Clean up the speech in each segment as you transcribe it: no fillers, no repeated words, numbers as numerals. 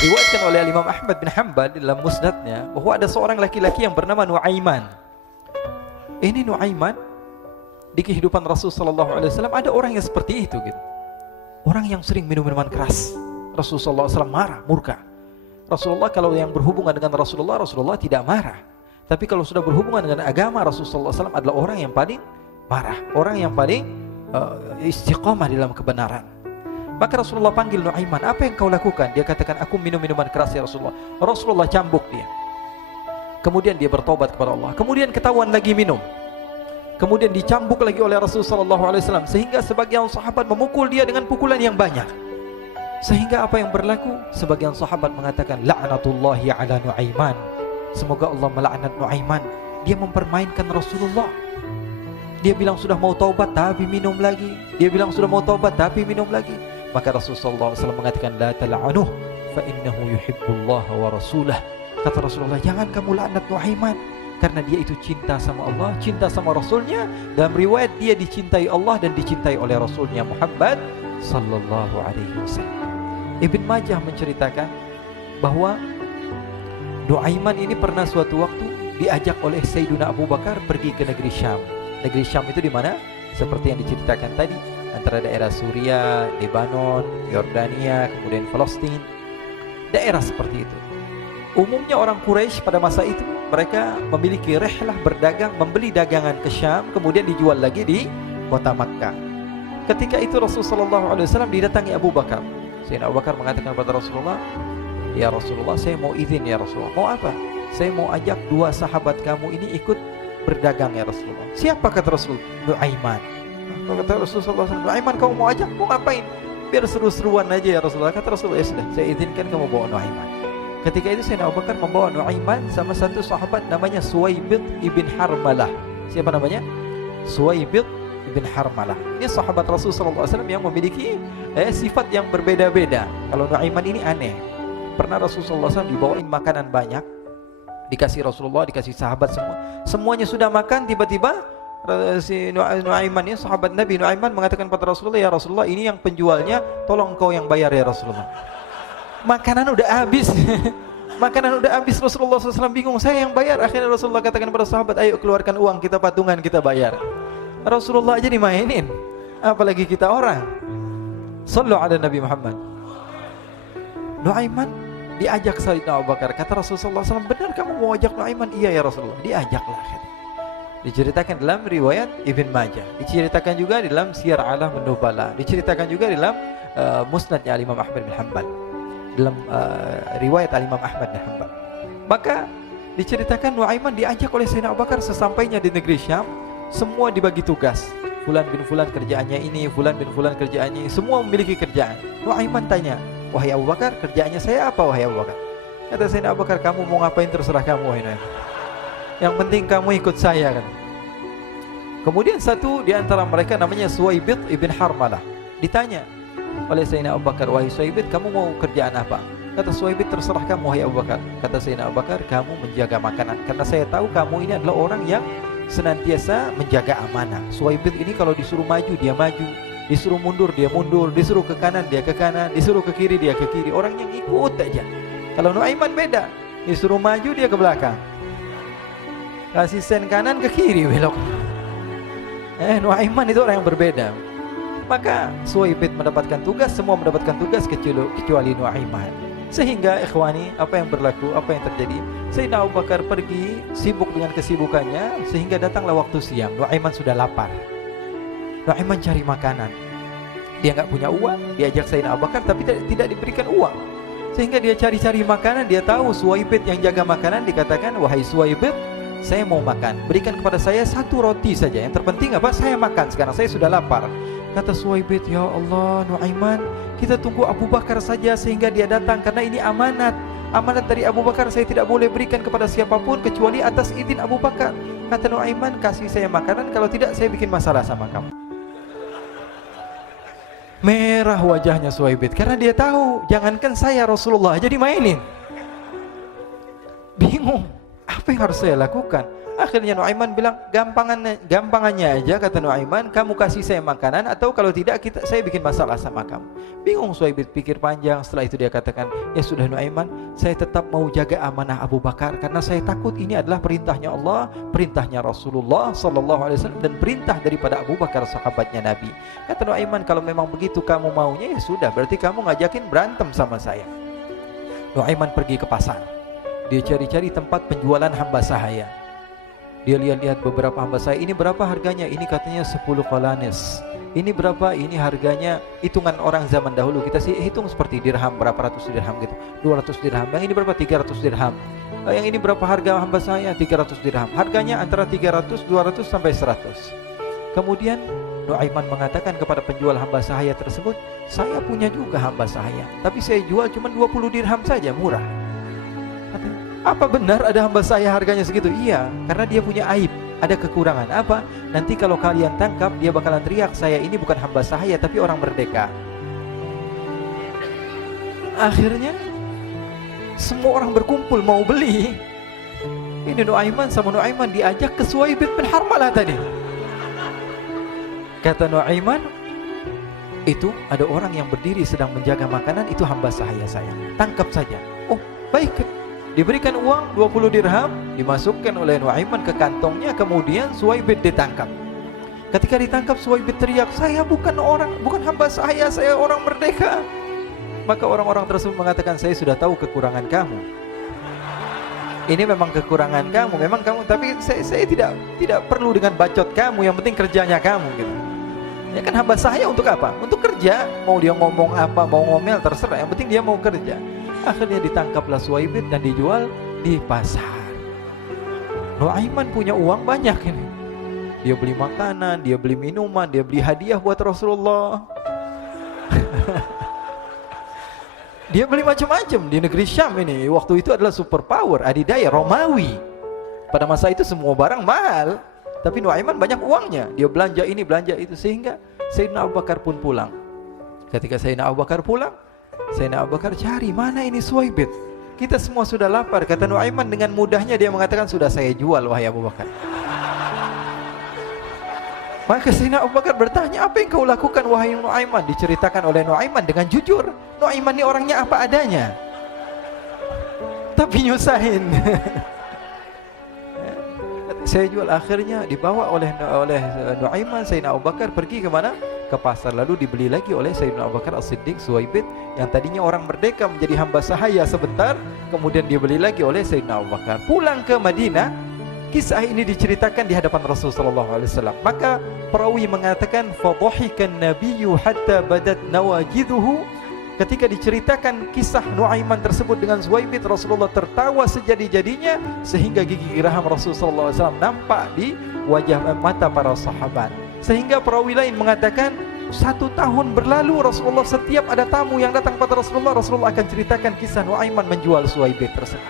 Diriwayatkan oleh Imam Ahmad bin Hanbal dalam musnadnya bahwa ada seorang laki-laki yang bernama Nuaiman. Ini Nuaiman di kehidupan Rasul sallallahu alaihi wasallam ada orang yang seperti itu gitu. Orang yang sering minum minuman keras. Rasulullah SAW marah, murka. Rasulullah kalau yang berhubungan dengan Rasulullah tidak marah. Tapi kalau sudah berhubungan dengan agama, Rasulullah SAW adalah orang yang paling marah, orang yang paling istiqamah dalam kebenaran. Maka Rasulullah panggil Nuaiman, apa yang kau lakukan? Dia katakan, aku minum minuman keras ya Rasulullah. Rasulullah cambuk dia. Kemudian dia bertobat kepada Allah. Kemudian ketahuan lagi minum. Kemudian dicambuk lagi oleh Rasulullah SAW, sehingga sebagian sahabat memukul dia dengan pukulan yang banyak. Sehingga apa yang berlaku? Sebagian sahabat mengatakan, la'natullahi ala Nuaiman. Semoga Allah melaknat Nuaiman. Dia mempermainkan Rasulullah. Dia bilang sudah mau taubat tapi minum lagi. Dia bilang sudah mau taubat tapi minum lagi. Maka Rasulullah SAW mengatakan, la tal'anuh fa innahu yuhibbullah wa rasulah. Kata Rasulullah, jangan kamu laknat Nuaiman, karena dia itu cinta sama Allah, cinta sama Rasulnya. Dalam riwayat dia dicintai Allah dan dicintai oleh Rasulnya Muhammad sallallahu alaihi wasallam. Ibn Majah menceritakan bahwa Nuaiman ini pernah suatu waktu diajak oleh Sayyidina Abu Bakar pergi ke negeri Syam. Negeri Syam itu di mana? Seperti yang diceritakan tadi, antara daerah Suriah, Lebanon, Yordania, kemudian Palestina. Daerah seperti itu. Umumnya orang Quraisy pada masa itu mereka memiliki rihlah berdagang, membeli dagangan ke Syam, kemudian dijual lagi di kota Makkah. Ketika itu Rasulullah SAW didatangi Abu Bakar. Sayyidina Abu Bakar mengatakan kepada Rasulullah, ya Rasulullah, saya mau izin ya Rasulullah. Mau apa? Saya mau ajak dua sahabat kamu ini ikut berdagang ya Rasulullah. Siapa kata Rasul? Nuaiman. Kata Rasulullah SAW, Nuaiman kamu mau ajak? Mau ngapain? Biar seru-seruan aja ya Rasulullah. Kata Rasulullah, ya sudah, saya izinkan kamu bawa Nuaiman. Ketika itu Sayyidina Abu Bakar membawa Nuaiman sama satu sahabat namanya Suwaibid ibn Harmalah. Siapa namanya? Suwaibid ibn Harmalah. Ini sahabat Rasulullah SAW yang memiliki sifat yang berbeda-beda. Kalau Nuaiman ini aneh. Pernah Rasulullah SAW dibawain makanan banyak, dikasih Rasulullah, dikasih sahabat semua. Semuanya sudah makan, tiba-tiba si Nuaiman ini, sahabat Nabi Nuaiman mengatakan kepada Rasulullah, ya Rasulullah, ini yang penjualnya, tolong kau yang bayar ya Rasulullah. Makanan udah habis. Makanan udah habis. Rasulullah SAW bingung, saya yang bayar. Akhirnya Rasulullah katakan kepada sahabat, ayo keluarkan uang, kita patungan, kita bayar. Rasulullah aja dimainin, apalagi kita orang. Sallu ala Nabi Muhammad. Nuaiman diajak Sayyidina Abu Bakar. Kata Rasulullah SAW, benar kamu mau ajak Nuaiman? Iya ya Rasulullah. Diajaklah akhirnya. Diceritakan dalam riwayat Ibn Majah, diceritakan juga dalam Siyar A'lam An-Nubala, diceritakan juga dalam musnadnya Imam Ahmad bin Hanbal, dalam riwayat Imam Ahmad bin Hanbal. Maka diceritakan Nuaiman diajak oleh Sayyidina Abu Bakar. Sesampainya di negeri Syam, semua dibagi tugas. Fulan bin Fulan kerjaannya ini, Fulan bin Fulan kerjaannya ini, semua memiliki kerjaan. Nuaiman tanya, wahai Abu Bakar, kerjaannya saya apa wahai Abu Bakar? Kata Sayyidina Abu Bakar, kamu mau ngapain terserah kamu wahai Nuaiman. Yang penting kamu ikut saya kan. Kemudian satu di antara mereka namanya Suwaibid ibn Harmalah. Ditanya oleh Sayyidina Abu Bakar, wahai Suwaibid, kamu mau kerjaan apa? Kata Suwaibid, terserah kamu wahai Abu Bakar. Kata Sayyidina Abu Bakar, kamu menjaga makanan, karena saya tahu kamu ini adalah orang yang senantiasa menjaga amanah. Suwaibid ini kalau disuruh maju dia maju, disuruh mundur dia mundur, disuruh ke kanan dia ke kanan, disuruh ke kiri dia ke kiri. Orang yang ikut aja. Kalau Nuaiman beda, disuruh maju dia ke belakang, kasih sen kanan ke kiri belok. Nuaiman itu orang yang berbeda. Maka Suwaibid mendapatkan tugas, semua mendapatkan tugas kecuali Nuaiman. Sehingga ikhwani, apa yang berlaku, apa yang terjadi? Sayyidina Abu Bakar pergi sibuk dengan kesibukannya, sehingga datanglah waktu siang. Nuaiman sudah lapar. Nuaiman cari makanan. Dia nggak punya uang, diajak Sayyidina Abu Bakar tapi tidak diberikan uang. Sehingga dia cari-cari makanan. Dia tahu Suwaibid yang jaga makanan, dikatakan, wahai Suwaibid, saya mau makan, berikan kepada saya satu roti saja. Yang terpenting apa? Saya makan sekarang, saya sudah lapar. Kata Suwaibid, ya Allah Nuaiman, kita tunggu Abu Bakar saja sehingga dia datang, karena ini amanat. Amanat dari Abu Bakar, saya tidak boleh berikan kepada siapapun kecuali atas izin Abu Bakar. Kata Nuaiman, kasih saya makanan, kalau tidak saya bikin masalah sama kamu. Merah wajahnya Suwaibid, karena dia tahu, jangankan saya, Rasulullah aja dimainin. Bingung, apa yang harus saya lakukan? Akhirnya Nuaiman bilang, gampangannya aja, kata Nuaiman, kamu kasih saya makanan, atau kalau tidak saya bikin masalah sama kamu. Bingung Suhaib pikir panjang. Setelah itu dia katakan, ya sudah Nuaiman, saya tetap mau jaga amanah Abu Bakar, karena saya takut ini adalah perintahnya Allah, perintahnya Rasulullah sallallahu alaihi wasallam, dan perintah daripada Abu Bakar sahabatnya Nabi. Kata Nuaiman, kalau memang begitu kamu maunya, ya sudah, berarti kamu ngajakin berantem sama saya. Nuaiman pergi ke pasar. Dia cari-cari tempat penjualan hamba sahaya. Dia lihat-lihat beberapa hamba sahaya. Ini berapa harganya? Ini katanya 10 qalanis. Ini berapa? Ini harganya, hitungan orang zaman dahulu, kita sih hitung seperti dirham, berapa ratus dirham gitu, 200 dirham. Yang ini berapa? 300 dirham. Yang ini berapa harga hamba sahaya? 300 dirham. Harganya antara 300, 200 sampai 100. Kemudian Nuaiman mengatakan kepada penjual hamba sahaya tersebut, saya punya juga hamba sahaya, tapi saya jual cuma 20 dirham saja, murah. Katanya, apa benar ada hamba saya harganya segitu? Iya, karena dia punya aib, ada kekurangan. Apa? Nanti kalau kalian tangkap, dia bakalan teriak, saya ini bukan hamba sahaya tapi orang merdeka. Akhirnya semua orang berkumpul mau beli. Ini Nuaiman sama Nuaiman diajak ke Suhaib bin Harmalah tadi. Kata Nuaiman, itu ada orang yang berdiri sedang menjaga makanan, itu hamba sahaya saya, tangkap saja. Oh baik. Diberikan uang 20 dirham, dimasukkan oleh Nuaiman ke kantongnya, kemudian Suhaib ditangkap. Ketika ditangkap, Suhaib teriak, saya bukan hamba saya orang merdeka. Maka orang-orang tersebut mengatakan, saya sudah tahu kekurangan kamu. Ini memang kekurangan kamu, memang kamu, tapi saya tidak perlu dengan bacot kamu, yang penting kerjanya kamu gitu. Ya kan hamba saya untuk apa? Untuk kerja. Mau dia ngomong apa, mau ngomel terserah, yang penting dia mau kerja. Akhirnya ditangkaplah Suhaib dan dijual di pasar. Nuaiman punya uang banyak ini. Dia beli makanan, dia beli minuman, dia beli hadiah buat Rasulullah. Dia beli macam-macam di negeri Syam ini. Waktu itu adalah superpower, adidaya Romawi. Pada masa itu semua barang mahal, tapi Nuaiman banyak uangnya. Dia belanja ini, belanja itu, sehingga Sayyidina Abu Bakar pun pulang. Ketika Sayyidina Abu Bakar pulang, Sayyidina Abu Bakar cari, mana ini Suhaib? Kita semua sudah lapar. Kata Nuaiman dengan mudahnya dia mengatakan, sudah saya jual wahai Abu Bakar. Maka Sayyidina Abu Bakar bertanya, apa yang kau lakukan wahai Nuaiman? Diceritakan oleh Nuaiman dengan jujur. Nuaiman ini orangnya apa adanya, tapi nyusahin. Saya jual. Akhirnya dibawa oleh Nuaiman, Sayyidina Abu Bakar pergi ke mana? Ke pasar. Lalu dibeli lagi oleh Sayyidina Abu Bakar As-Siddiq Suhaib, yang tadinya orang merdeka menjadi hamba sahaya sebentar, kemudian dibeli lagi oleh Sayyidina Abu Bakar. Pulang ke Madinah, kisah ini diceritakan di hadapan Rasulullah SAW. Maka perawi mengatakan, fadhahikan nabiyyu hatta badat nawajiduhu. Ketika diceritakan kisah Nuaiman tersebut dengan Suhaib, Rasulullah tertawa sejadi-jadinya, sehingga gigi geraham Rasulullah SAW nampak di wajah mata para sahabat. Sehingga perawi lain mengatakan, 1 tahun berlalu Rasulullah, setiap ada tamu yang datang pada Rasulullah, Rasulullah akan ceritakan kisah Nuaiman menjual Suhaib tersebut.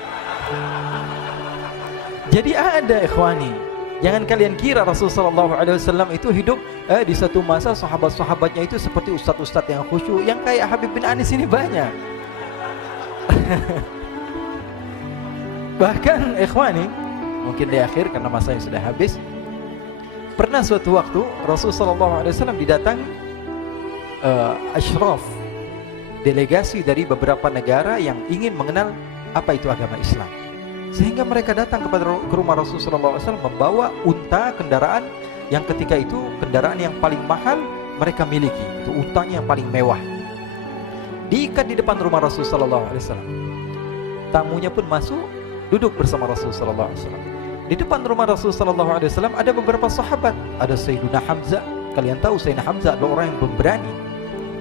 Jadi ada ikhwani, jangan kalian kira Rasulullah SAW itu hidup di satu masa sahabat-sahabatnya itu seperti ustadz-ustadz yang khusyuk, yang kayak Habib bin Anis ini banyak. Bahkan ikhwani, mungkin di akhir karena masanya sudah habis, pernah suatu waktu Rasulullah SAW didatangi asyraf, delegasi dari beberapa negara yang ingin mengenal apa itu agama Islam. Sehingga mereka datang ke rumah Rasulullah SAW membawa unta, kendaraan yang ketika itu kendaraan yang paling mahal mereka miliki, itu untanya yang paling mewah. Diikat di depan rumah Rasulullah SAW. Tamunya pun masuk, duduk bersama Rasulullah SAW. Di depan rumah Rasulullah SAW ada beberapa sahabat. Ada Sayyiduna Hamzah. Kalian tahu Sayyidina Hamzah adalah orang yang pemberani.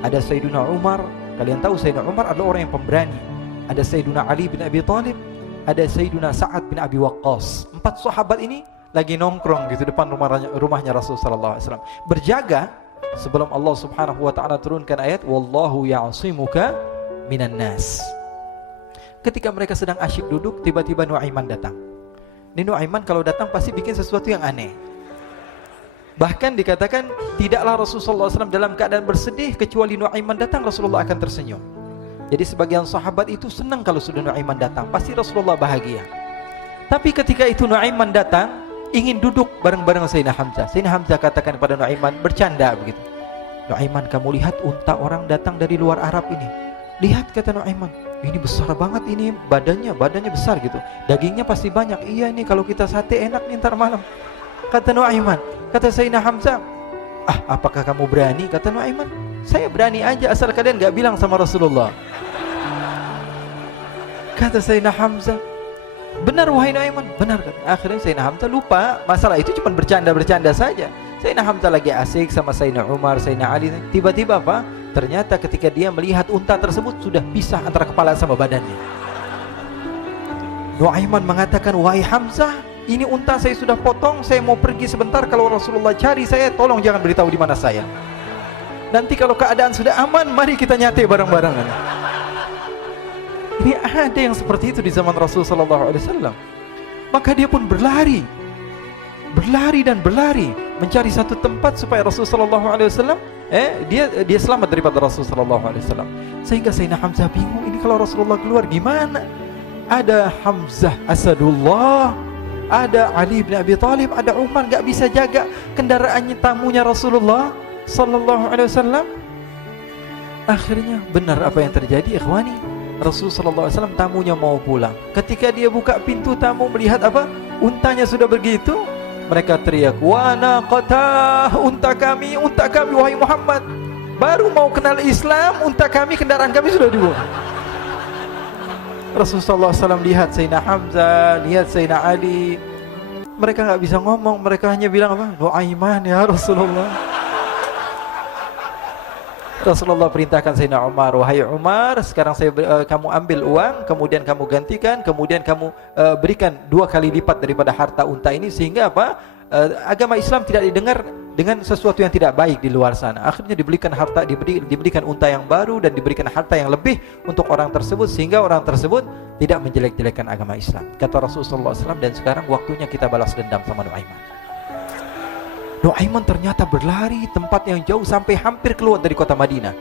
Ada Sayyiduna Umar. Kalian tahu Sayyidina Umar adalah orang yang pemberani. Ada Sayyiduna Ali bin Abi Thalib. Ada Sayyiduna Sa'ad bin Abi Waqqas. 4 sahabat ini lagi nongkrong gitu depan rumahnya Rasulullah SAW, berjaga sebelum Allah Subhanahu wa taala turunkan ayat wallahu ya'simuka minan nas. Ketika mereka sedang asyik duduk, tiba-tiba Nuaiman datang. Ini Nuaiman kalau datang pasti bikin sesuatu yang aneh. Bahkan dikatakan tidaklah Rasulullah SAW dalam keadaan bersedih, kecuali Nuaiman datang Rasulullah akan tersenyum. Jadi sebagian sahabat itu senang kalau sudah Nuaiman datang, pasti Rasulullah bahagia. Tapi ketika itu Nuaiman datang, ingin duduk bareng-bareng Sayyidina Hamzah. Sayyidina Hamzah katakan kepada Nuaiman, bercanda begitu. Nuaiman, kamu lihat unta orang datang dari luar Arab ini. Lihat, kata Nuaiman, ini besar banget ini, badannya besar gitu. Dagingnya pasti banyak. Iya nih, kalau kita sate enak nih ntar malam. Kata Nuaiman. Kata Sayyidina Hamzah, apakah kamu berani? Kata Nuaiman, saya berani aja asal kalian gak bilang sama Rasulullah. Kata Sayyidina Hamzah, benar wahai Nuaiman, benar. Akhirnya Sayyidina Hamzah lupa masalah itu, cuma bercanda-bercanda saja. Sayyidina Hamzah lagi asik sama Sayyidina Umar, Sayyidina Ali. Tiba-tiba apa? Ternyata ketika dia melihat unta tersebut sudah pisah antara kepala sama badannya. Nuaiman mengatakan, wahai Hamzah, ini unta saya sudah potong, saya mau pergi sebentar. Kalau Rasulullah cari saya, tolong jangan beritahu di mana saya. Nanti kalau keadaan sudah aman, mari kita nyate bareng-barengan. Ini ada yang seperti itu di zaman Rasulullah SAW. Maka dia pun berlari dan berlari mencari satu tempat supaya Rasulullah SAW dia selamat daripada Rasulullah SAW. Sehingga Sayyidina Hamzah bingung, ini kalau Rasulullah keluar gimana? Ada Hamzah Asadullah, ada Ali bin Abi Thalib, ada Umar, gak bisa jaga kendaraannya, tamunya Rasulullah Sallallahu Alaihi Wasallam. Akhirnya benar apa yang terjadi, ikhwani. Rasulullah SAW tamunya mau pulang. Ketika dia buka pintu tamu melihat apa? Untanya sudah begitu. Mereka teriak, wa naqatah, unta kami wahai Muhammad. Baru mau kenal Islam, unta kami, kendaraan kami sudah dibuang. Rasulullah SAW lihat Sayyidina Hamzah, lihat Sayyidina Ali. Mereka gak bisa ngomong, mereka hanya bilang apa? Nuaiman ya Rasulullah. Rasulullah perintahkan Sayyidina Umar, wahai Umar, sekarang kamu ambil uang, kemudian kamu gantikan, kemudian kamu berikan 2 kali lipat daripada harta unta ini, sehingga apa? Agama Islam tidak didengar dengan sesuatu yang tidak baik di luar sana. Akhirnya diberikan harta, diberikan unta yang baru dan diberikan harta yang lebih untuk orang tersebut, sehingga orang tersebut tidak menjelek-jelekan agama Islam. Kata Rasulullah SAW, dan sekarang waktunya kita balas dendam sama Nuaiman. Nuaiman ternyata berlari tempat yang jauh sampai hampir keluar dari kota Madinah.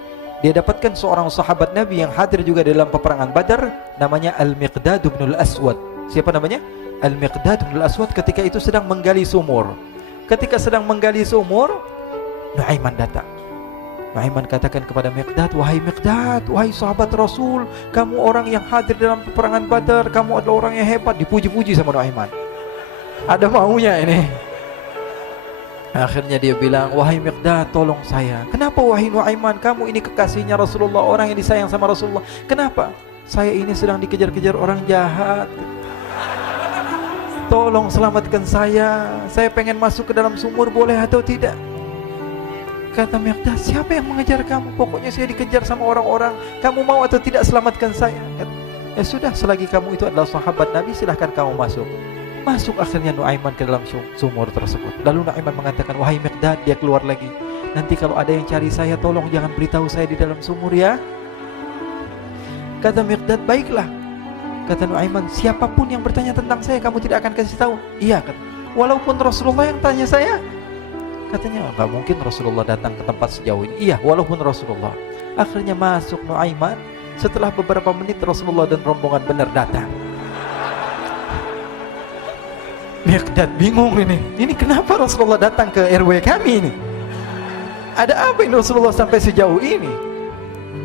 Dia dapatkan seorang sahabat Nabi yang hadir juga dalam peperangan Badar, namanya Al-Miqdad bin Al-Aswad. Siapa namanya? Al-Miqdad bin Al-Aswad ketika itu sedang menggali sumur. Ketika sedang menggali sumur, Nuaiman datang. Nuaiman katakan kepada Miqdad, wahai Miqdad, wahai sahabat Rasul, kamu orang yang hadir dalam peperangan Badar, kamu adalah orang yang hebat. Dipuji-puji sama Nuaiman. Ada maunya ini. Akhirnya dia bilang, wahai Miqdad, tolong saya. Kenapa wahai Nuaiman, kamu ini kekasihnya Rasulullah, orang yang disayang sama Rasulullah. Kenapa? Saya ini sedang dikejar-kejar orang jahat. Tolong selamatkan saya. Saya pengen masuk ke dalam sumur, boleh atau tidak? Kata Miqdad, siapa yang mengejar kamu? Pokoknya saya dikejar sama orang-orang. Kamu mau atau tidak selamatkan saya? Ya sudah, selagi kamu itu adalah sahabat Nabi, silahkan kamu masuk. Masuk akhirnya Nuaiman ke dalam sumur tersebut. Lalu Nuaiman mengatakan, wahai Miqdad, dia keluar lagi. Nanti kalau ada yang cari saya, tolong jangan beritahu saya di dalam sumur ya. Kata Miqdad, baiklah. Kata Nuaiman, siapapun yang bertanya tentang saya, kamu tidak akan kasih tahu? Iya, kata. Walaupun Rasulullah yang tanya saya? Katanya, enggak mungkin Rasulullah datang ke tempat sejauh ini. Iya, walaupun Rasulullah. Akhirnya masuk Nuaiman. Setelah beberapa menit Rasulullah dan rombongan benar datang. Miqdad bingung ini. Ini kenapa Rasulullah datang ke RW kami ini? Ada apa ini Rasulullah sampai sejauh ini?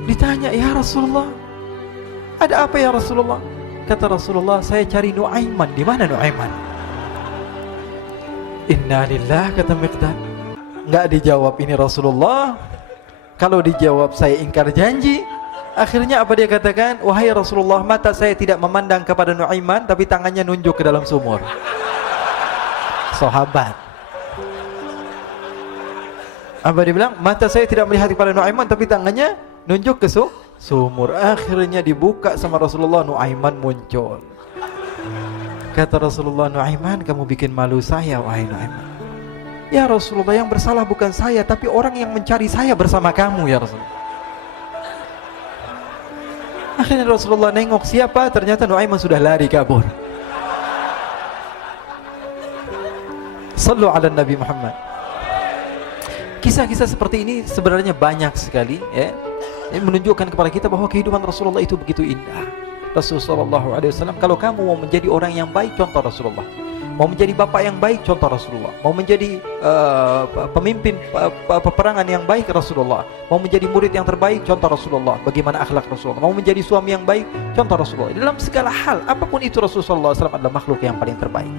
Ditanya, ya Rasulullah, ada apa ya Rasulullah? Kata Rasulullah, saya cari Nuaiman. Di mana Nuaiman? Inna lillah, kata Miqdad. Enggak dijawab ini Rasulullah. Kalau dijawab saya ingkar janji. Akhirnya apa dia katakan? Wahai Rasulullah, mata saya tidak memandang kepada Nuaiman, tapi tangannya nunjuk ke dalam sumur. Sahabat. Apa dia bilang? Mata saya tidak melihat kepada Nuaiman, tapi tangannya nunjuk ke sumur. Akhirnya dibuka sama Rasulullah, Nuaiman muncul. Kata Rasulullah, Nuaiman, kamu bikin malu saya, wahai Nuaiman. Ya Rasulullah, yang bersalah bukan saya, tapi orang yang mencari saya bersama kamu ya Rasulullah. Akhirnya Rasulullah nengok siapa, ternyata Nuaiman sudah lari kabur. Sallu ala Nabi Muhammad. Kisah-kisah seperti ini sebenarnya banyak sekali ya. Ini menunjukkan kepada kita bahwa kehidupan Rasulullah itu begitu indah. Rasulullah SAW, kalau kamu mau menjadi orang yang baik, contoh Rasulullah. Mau menjadi bapak yang baik, contoh Rasulullah. Mau menjadi pemimpin peperangan yang baik, Rasulullah. Mau menjadi murid yang terbaik, contoh Rasulullah. Bagaimana akhlak Rasulullah. Mau menjadi suami yang baik, contoh Rasulullah. Dalam segala hal, apapun itu, Rasulullah SAW adalah makhluk yang paling terbaik.